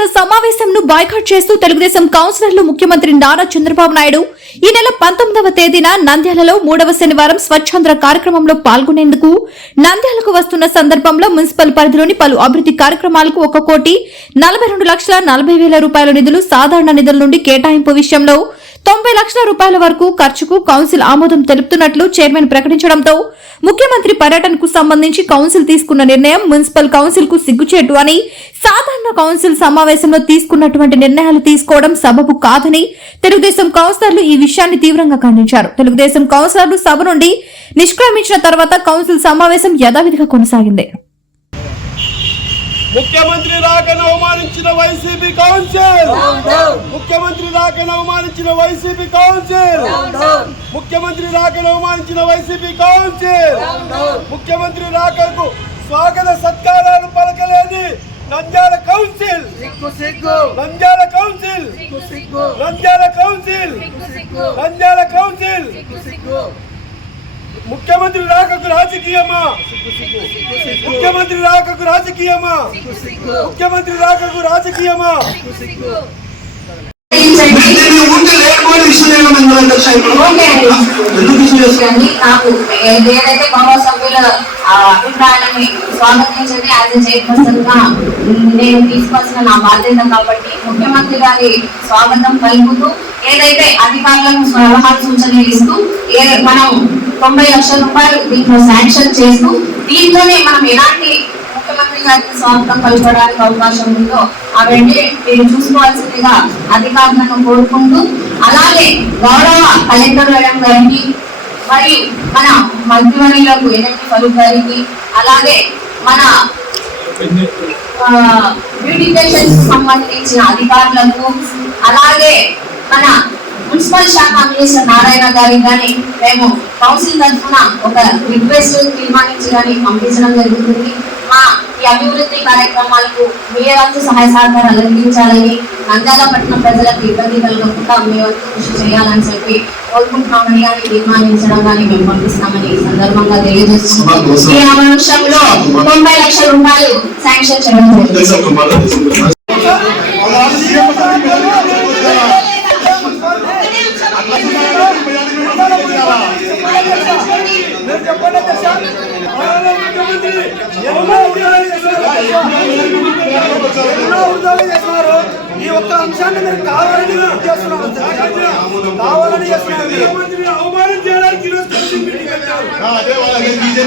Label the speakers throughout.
Speaker 1: కౌన్సిలర్ల సమావేశంను boycott చేస్తూ తెలుగుదేశం కౌన్సిలర్లు ముఖ్యమంత్రి నారా చంద్రబాబు నాయుడు ఈ నెల పంతొమ్మిదవ తేదీన నంద్యాలలో మూడవ శనివారం స్వచ్ఛాంధ్ర కార్యక్రమంలో పాల్గొనేందుకు నంద్యాలకు వస్తున్న సందర్భంలో మున్సిపల్ పరిధిలోని పలు అభివృద్ధి కార్యక్రమాలకు ఒక కోటి నలభై రెండు లక్షల నలభై వేల రూపాయల నిధులు సాధారణ నిధుల నుండి కేటాయింపు విషయంలో తొంభై లక్షల రూపాయల వరకు ఖర్చుకు కౌన్సిల్ ఆమోదం తెలుపుతున్నట్లు చైర్మన్ ప్రకటించడంతో ముఖ్యమంత్రి పర్యటనకు సంబంధించి కౌన్సిల్ తీసుకున్న నిర్ణయం మున్సిపల్ కౌన్సిల్కు సిగ్గుచేటు అని సాధారణ కౌన్సిల్ సమావేశంలో తీసుకున్నటువంటి నిర్ణయాలు తీసుకోవడం సబబు కాదని తెలుగుదేశం కౌన్సిలర్లు ఈ విషయాన్ని తీవ్రంగా ఖండించారు. తెలుగుదేశం కౌన్సిలర్లు సభ నుండి నిష్క్రమించిన తర్వాత కౌన్సిల్ సమావేశం యథావిధిగా కొనసాగింది.
Speaker 2: ముఖ్యమంత్రి రాకను అవమానించిన వైసీపీ కౌన్సిల్. ముఖ్యమంత్రి రాకను అవమానించిన వైసీపీ కౌన్సిల్. ముఖ్యమంత్రి రాకను అవమానించిన వైసీపీ కౌన్సిల్. ముఖ్యమంత్రి రాకకు స్వాగత సత్కారాలు పలకలేని Nandyal council. Nandyal council. Nandyal council. Nandyal council. ముఖ్యమంత్రి రాకకు రాజకీయమా? ముఖ్యమంత్రి రాకకు రాజకీయమా? ముఖ్యమంత్రి రాకకు రాజకీయమా?
Speaker 3: ఏదైతే గౌరవ సభ్యుల ఆ, స్వాగతించండి యాజ్ ఎ చైర్పర్సన్గా నేను తీసుకోవాల్సిన నా బాధ్యత కాబట్టి ముఖ్యమంత్రి గారి స్వాగతం పలుకుతూ ఏదైతే అధికారులకు సలహాలు సూచనలు ఇస్తూ ఏ మనం తొంభై లక్షల రూపాయలు దీంట్లో శాంక్షన్ చేస్తూ దీంట్లోనే మనం ఎలాంటి ముఖ్యమంత్రి గారికి స్వాగతం పలుకోవడానికి అవకాశం ఉందో అవన్నీ మీరు చూసుకోవాల్సిందిగా అధికారులను కోరుకుంటూ అలాగే గౌరవ కలెక్టర్ వేయడం గారికి మరియు మన మంత్రివర్యులకు ఎన్ఎండి ఫరూక్ గారికి అలాగే మన బ్యూటిఫికేషన్ సంబంధించిన అధికారులకు అలాగే మన మున్సిపల్ శాఖ మినిస్టర్ నారాయణ గారికి కానీ మేము కౌన్సిల్ తరఫున ఒక రిక్వెస్ట్ తీర్మానించి కానీ పంపించడం జరుగుతుంది. మా ఈ అభివృద్ధి కార్యక్రమాలకు మీ వంతు సహాయ సహకారాలు అందించాలని నంద్యాల పట్టణ ప్రజలకు ఇబ్బంది కలగకుండా మీ వంతు కృషి చేయాలని చెప్పి కోరుకుంటున్నామని కానీ తీర్మానించడం కానీ మేము పంపిస్తామని ఈ సందర్భంగా తెలియజేస్తున్నాం ఈ అంశంలో తొంభై లక్షల రూపాయలు శాంక్షన్ చేయడం జరిగింది
Speaker 4: తెలుసా ఒక మాట తెలుసా?
Speaker 2: నేను చెప్పండి తెలుసా? ఆంధ్ర ముఖ్యమంత్రి ఎన్నో ఉద్యోగాలు చేస్తున్నారు తెలుసా? ఎన్నో ఉద్యోగాలు చేస్తున్నారు ఈ ఒక్క అంశాన్ని మీరు కావాలని చేస్తున్నారు తెలుసా? కావాలని చేస్తున్నారు ముఖ్యమంత్రిని అవమానం చేయడానికి ఈరోజు కౌన్సిల్ మీటింగ్ పెట్టారు
Speaker 4: అదే వాళ్ళకి బీజేపీ రెండు అంశాలు.
Speaker 2: ముఖ్యమంత్రిని అవమానం చేయడానికి పెట్టారు అధ్యక్ష మీరు
Speaker 4: తెలుసా? నాకు అర్థం కాదు, అంతే చెప్పండి మీరు.
Speaker 3: ఇంకా అవసరం ఉందంటే మళ్ళీ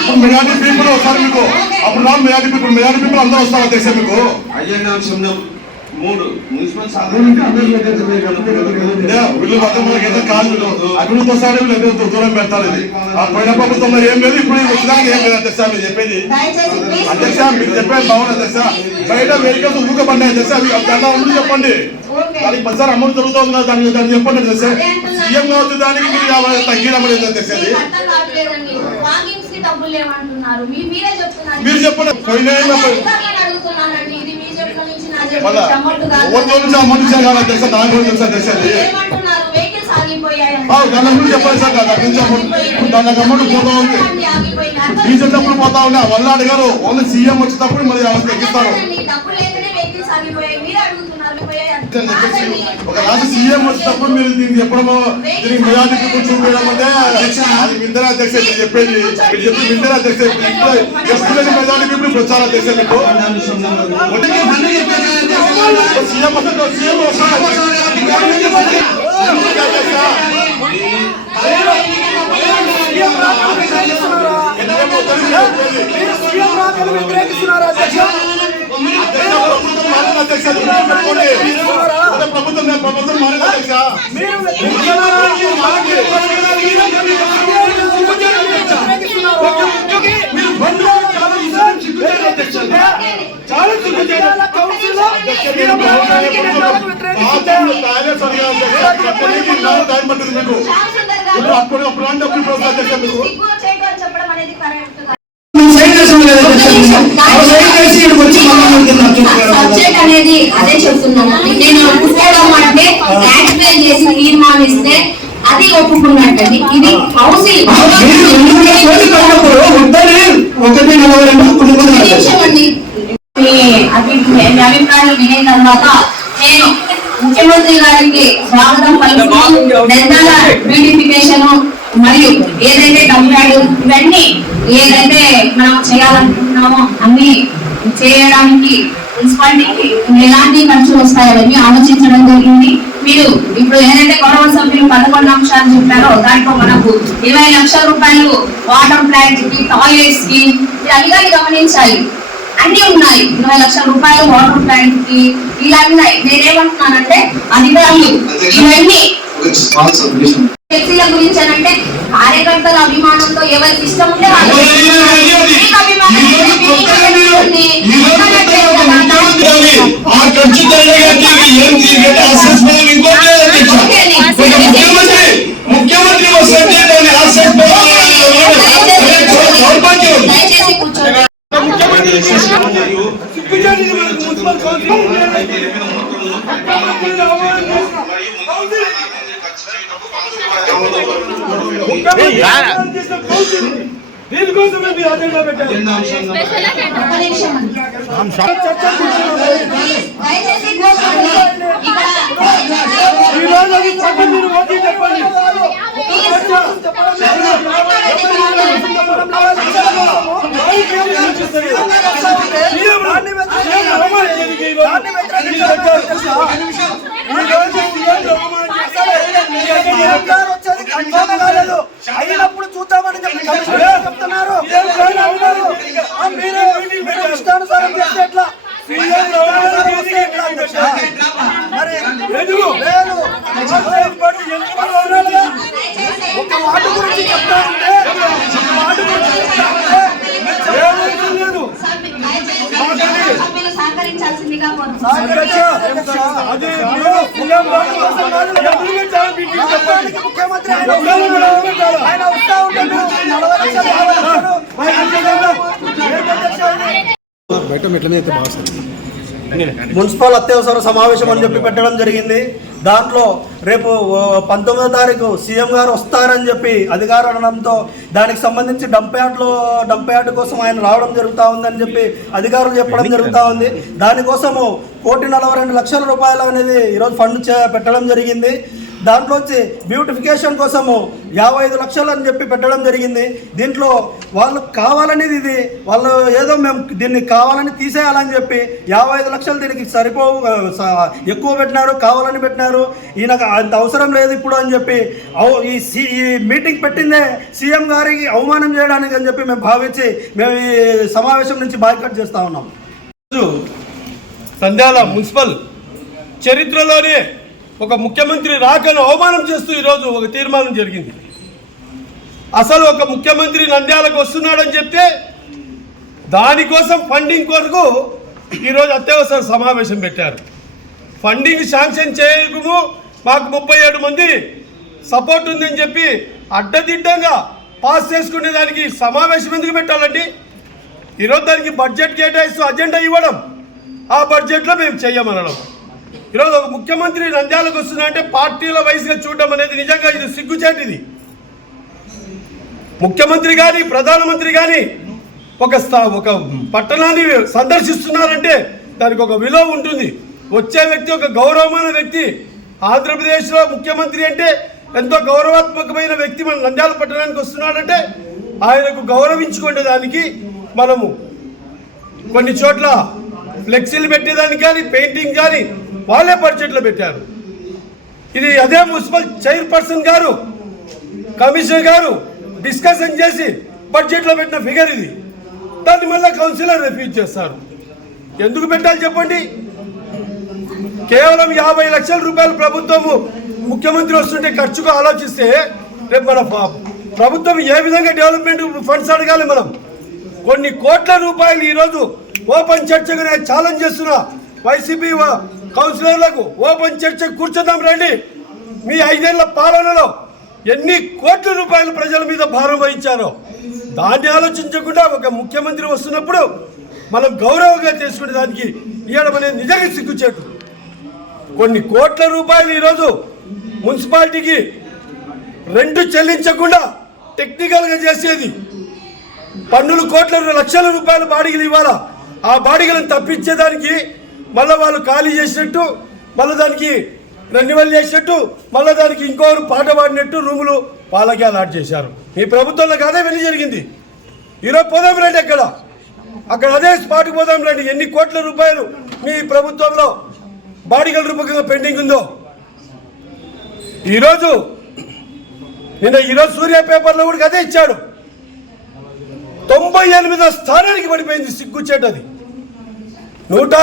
Speaker 4: ఇప్పుడు మెజార్టీ పీపుల్ వస్తారు మీకు అప్పుడు రాను మెజార్టీ పీపుల్ మెజార్టీ పీపుల్ అందరూ వస్తారు తెలుసా మీకు
Speaker 5: అంశం మూడు మున్సిపల్
Speaker 4: వీళ్ళు కాదు వీళ్ళు అభివృద్ధి వస్తాడే దూరం పెడతారు ఇది. ఆ పోయిన ప్రభుత్వంలో ఏం లేదు ఇప్పుడు వచ్చినాక ఏం లేదు అధ్యక్ష మీరు చెప్పేది. అధ్యక్ష మీరు చెప్పేది బాగుంది అధ్యక్ష. బయట వెహికల్స్ ఊరుకోబడ్డాయి అధ్యక్ష దాంట్లో అమలు చెప్పండి. దానికి బజార్ అమలు జరుగుతుంది కదా దానికి దాన్ని చెప్పండి అధ్యక్ష. సీఎం కావచ్చు దానికి మీరు తగ్గినప్పుడు అధ్యక్ష.
Speaker 3: మీరు
Speaker 4: చెప్పండి. పోయిన మళ్ళా దాని గురించి తెలుసా దాని గురించి చెప్పండి సార్ దాని గురించి అమౌంట్ దాని అమౌంట్ పోతా ఉంది డీజిల్ డబ్బులు పోతా ఉన్నాయి. వల్ల అడిగారు ఓన్లీ సీఎం వచ్చేటప్పుడు మళ్ళీ తగ్గిస్తారు
Speaker 3: కాదండి. డబ్బులు లేకనే వెహికల్స్ ఆగిపోయాయి. మీరే అడుగుతున్నారు.
Speaker 4: ఒక రాజు సీఎం వచ్చినప్పుడు మీరు దీన్ని చెప్పడము దీనికి మెజార్టీ చూపించడం అంటే అది మిందర అధ్యక్ష చెప్పేది. మీరు చెప్పి మిందర అధ్యక్ష మెజార్టీ పీపుల్ ప్రచారం అధ్యక్ష? మీకు సీఎం వస్తే సీఎం ప్రభుత్వం ప్రభుత్వం మారింది టైం అప్పుడు అప్పుడు అంటే అప్పుడు అధ్యక్ష మీకు
Speaker 2: ఇక్కడికి వచ్చి.
Speaker 3: సబ్జెక్ట్ అనేది అదే చెప్తున్నాను. నేను ఒప్పుకోవడం అంటే యాక్టివేట్ చేసి తీర్మానిస్తే అది ఒప్పుకున్నట్టండి ఇది
Speaker 2: వద్దని ఒకటి నలభై రెండు
Speaker 3: అభిప్రాయాలు వినే తర్వాత నేను ముఖ్యమంత్రి గారికి స్వాగతం పలుకుతూ నిర్ణయాల బ్యూటిఫికేషన్ మరియు ఏదైతే కంపాడు ఇవన్నీ ఏదైతే మనం చేయాలనుకుంటున్నామో అన్ని చేయడానికి మున్సిపాలిటీకి ఎలాంటి ఖర్చులు వస్తాయని ఆలోచించడం జరిగింది. మీరు ఇప్పుడు ఏదైతే గౌరవ సభ్యులు పదకొండు అంశాలు చెప్పారో దాంట్లో మనకు ఇరవై లక్షల రూపాయలు వాటర్ ప్లాంట్కి టాయిలెట్స్కి కానీ గమనించాలి అన్ని ఉన్నాయి. ఇరవై లక్షల రూపాయలు వాటర్ ప్లాంట్కి. ఇలా ఉన్నాయి. నేనేమంటున్నానంటే అధికారులు ఇవన్నీ వ్యక్తుల గురించి అని అంటే కార్యకర్తల అభిమానంతో ఎవరికి ఇష్టం ఉంటే వాళ్ళు మీకు అభిమానం ఉంది, మీకు అభిమానం ఉంది.
Speaker 6: ఆ ఖర్చు దండగట్టి ఏం జరిగిందంటే అసెస్మెంట్ ఇంకోటి లేదు అధ్యక్ష. ఒక ముఖ్యమంత్రి ముఖ్యమంత్రి వస్తే దాన్ని అసెస్ దౌర్భాగ్యం
Speaker 3: దయచేసి కూర్చోండి
Speaker 5: మరియు
Speaker 2: సిగ్గుచేటు ఇది మనకు మున్సిపల్ కౌన్సిల్
Speaker 5: అయితే ఎనిమిది మొత్తంలో
Speaker 2: ముఖ్యమంత్రిని అవమానించేసిన
Speaker 5: మరియు మున్సిపల్ ఖర్చు చేయటప్పుడు
Speaker 2: ముఖ్యమంత్రి చేసిన కౌన్సిల్ ఇది. దీనికోసమే మీరు అజెండా పెట్టారు
Speaker 5: అజెండా అంశం
Speaker 3: ఒక్క నిమిషం అండి.
Speaker 2: చర్చ
Speaker 3: దయచేసి కూర్చోండి
Speaker 2: ఈ అది మీరు ఓటీ చెప్పండి అయినప్పుడు చూద్దామని చెప్పి కమిషనర్ చెప్తున్నారు ఆ, మీరే మీరు ఇష్టానుసారం చేస్తే ఎట్లా ఇష్టానుసారం వస్తే ఎట్లా అధ్యక్ష? మరి లేదు లేదు ఒక మాట గురించి చెప్తా ఉంటే ఒక మాట గురించి చెప్తా ఉంటే ఏమీ లేదు
Speaker 3: సభ్యులు సహకరించాల్సిందిగా కోరుతున్నాను
Speaker 2: అదే చెప్పడానికి ముఖ్యమంత్రి ఆయన వస్తారు. ఆయన వస్తా ఉంటే మీరు నలభై లక్షలు యాభై లక్షలు ఏంటి అధ్యక్ష ఇది? మున్సిపల్ అత్యవసర సమావేశం అని చెప్పి పెట్టడం జరిగింది. దాంట్లో రేపు పంతొమ్మిదో తారీఖు సీఎం గారు వస్తారని చెప్పి అధికారులు అనడంతో దానికి సంబంధించి డంప్యార్డ్లో డంప్యార్డ్ కోసం ఆయన రావడం జరుగుతూ ఉందని చెప్పి అధికారులు చెప్పడం జరుగుతూ ఉంది. దానికోసము కోటి నలభై రెండు లక్షల రూపాయలు అనేది ఈరోజు ఫండ్ చే పెట్టడం జరిగింది. దాంట్లోంచి బ్యూటిఫికేషన్ కోసము యాభై ఐదు లక్షలు అని చెప్పి పెట్టడం జరిగింది. దీంట్లో వాళ్ళు కావాలనేది ఇది. వాళ్ళు ఏదో మేము దీన్ని కావాలని తీసేయాలని చెప్పి యాభై ఐదు లక్షలు దీనికి సరిపోవు స- ఎక్కువ పెట్టినారు కావాలని పెట్టినారు. ఈయనకు అంత అవసరం లేదు ఇప్పుడు అని చెప్పి అవు- ఈ ఈ మీటింగ్ పెట్టిందే సీఎం గారికి అవమానం చేయడానికి అని చెప్పి మేము భావించి మేము ఈ సమావేశం నుంచి బాయ్కట్ చేస్తా ఉన్నాం.
Speaker 7: సంధ్యాల మున్సిపల్ చరిత్రలోనే ఒక ముఖ్యమంత్రి రాకను అవమానం చేస్తూ ఈరోజు ఒక తీర్మానం జరిగింది. అసలు ఒక ముఖ్యమంత్రి నంద్యాలకు వస్తున్నాడని చెప్తే దానికోసం ఫండింగ్ కొరకు ఈరోజు అత్యవసర సమావేశం పెట్టారు. ఫండింగ్ శాంక్షన్ చేయకము మాకు ముప్పై ఏడు మంది సపోర్ట్ ఉందని చెప్పి అడ్డదిడ్డంగా పాస్ చేసుకునే దానికి సమావేశం ఎందుకు పెట్టాలండి? ఈరోజు దానికి బడ్జెట్ కేటాయిస్తూ అజెండా ఇవ్వడం ఆ బడ్జెట్లో మేము చెయ్యమనడం. ఈరోజు ఒక ముఖ్యమంత్రి నంద్యాలకు వస్తున్నా అంటే పార్టీల వయసుగా చూడడం అనేది నిజంగా ఇది సిగ్గుచేటిది. ముఖ్యమంత్రి కానీ ప్రధానమంత్రి కానీ ఒక స్థా ఒక పట్టణాన్ని సందర్శిస్తున్నారంటే దానికి ఒక విలువ ఉంటుంది. వచ్చే వ్యక్తి ఒక గౌరవమైన వ్యక్తి. ఆంధ్రప్రదేశ్లో ముఖ్యమంత్రి అంటే ఎంతో గౌరవాత్మకమైన వ్యక్తి మన నంద్యాల పట్టణానికి వస్తున్నాడంటే ఆయనకు గౌరవించుకునే దానికి మనము కొన్ని చోట్ల ఫ్లెక్సీలు పెట్టేదానికి కానీ పెయింటింగ్ కానీ వాళ్ళే బడ్జెట్లో పెట్టారు. ఇది అదే మున్సిపల్ చైర్పర్సన్ గారు కమిషనర్ గారు డిస్కషన్ చేసి బడ్జెట్లో పెట్టిన ఫిగర్ ఇది. దాన్ని మళ్ళీ కౌన్సిలర్ రిఫ్యూజ్ చేస్తారు. ఎందుకు పెట్టాలి చెప్పండి? కేవలం యాభై లక్షల రూపాయలు ప్రభుత్వము ముఖ్యమంత్రి వస్తుంటే ఖర్చుకు ఆలోచిస్తే రేపు మన ప్రభుత్వం ఏ విధంగా డెవలప్మెంట్ ఫండ్స్ అడగాలి మనం? కొన్ని కోట్ల రూపాయలు ఈరోజు ఓపెన్ చర్చగా ఛాలెంజ్ చేస్తున్నా. వైసీపీ కౌన్సిలర్లకు ఓపెన్ చర్చ కూర్చుందాం రండి. మీ ఐదేళ్ళ పాలనలో ఎన్ని కోట్ల రూపాయలు ప్రజల మీద భారం వహించారో దాన్ని ఆలోచించకుండా ఒక ముఖ్యమంత్రి వస్తున్నప్పుడు మనం గౌరవంగా తీసుకునే దానికి ఇవ్వడం అనేది నిజంగా సిగ్గుచేటు. కొన్ని కోట్ల రూపాయలు ఈరోజు మున్సిపాలిటీకి రెండు చెల్లించకుండా టెక్నికల్గా చేసేది. పన్నులు కోట్ల లక్షల రూపాయలు బాడిగలు ఇవ్వాలా? ఆ బాడిగలను తప్పించేదానికి మళ్ళీ వాళ్ళు ఖాళీ చేసినట్టు మళ్ళీ దానికి రెన్యువల్ చేసినట్టు మళ్ళీ దానికి ఇంకోరు పాట పాడినట్టు రూములు వాళ్ళకి అలాట్ చేశారు. ఈ ప్రభుత్వంలో కాదే వెళ్ళి జరిగింది. ఈరోజు పోదాం రండి అక్కడ. అక్కడ అదే స్పాట్కి పోదాం రండి. ఎన్ని కోట్ల రూపాయలు మీ ప్రభుత్వంలో బాడిగల రూపకంగా పెండింగ్ ఉందో. ఈరోజు నిన్న ఈరోజు సూర్య పేపర్లో కూడా అదే ఇచ్చాడు. తొంభై ఎనిమిదో స్థానానికి పడిపోయింది సిగ్గుచేటది నూట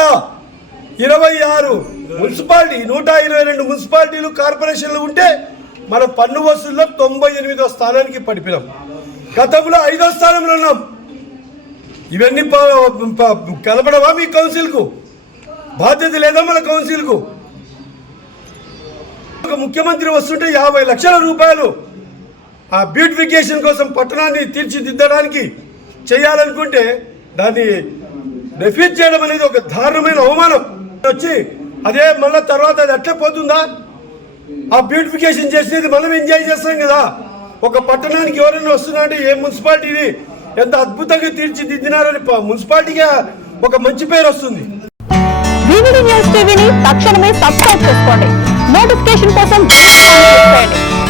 Speaker 7: ఇరవై ఆరు మున్సిపాలిటీ నూట ఇరవై రెండు మున్సిపాలిటీలు కార్పొరేషన్లు ఉంటే మన పన్ను వసూల్లో తొంభై ఎనిమిదో స్థానానికి పడిపోయాం గతంలో ఐదో స్థానంలో ఉన్నాం. ఇవన్నీ ప- కలపడమా మీ కౌన్సిల్కు? బాధ్యత లేదా మన కౌన్సిల్కు? ఒక ముఖ్యమంత్రి వస్తుంటే యాభై లక్షల రూపాయలు ఆ బ్యూటిఫికేషన్ కోసం పట్టణాన్ని తీర్చిదిద్దడానికి చేయాలనుకుంటే దాన్ని రిఫ్యూజ్ చేయడం అనేది ఒక దారుణమైన అవమానం. వచ్చి అదే మళ్ళీ తర్వాత అది అట్లే పోతుందా? ఆ బ్యూటిఫికేషన్ చేసేది మనం ఎంజాయ్ చేస్తాం కదా. ఒక పట్టణానికి ఎవరైనా వస్తున్నారంటే ఏ మున్సిపాలిటీని ఎంత అద్భుతంగా తీర్చిదిద్దినారని మున్సిపాలిటీగా ఒక మంచి పేరు వస్తుంది.
Speaker 8: న్యూస్ టీవీని తక్షణమే సబ్స్క్రైబ్ చేసుకోండి. నోటిఫికేషన్ కోసం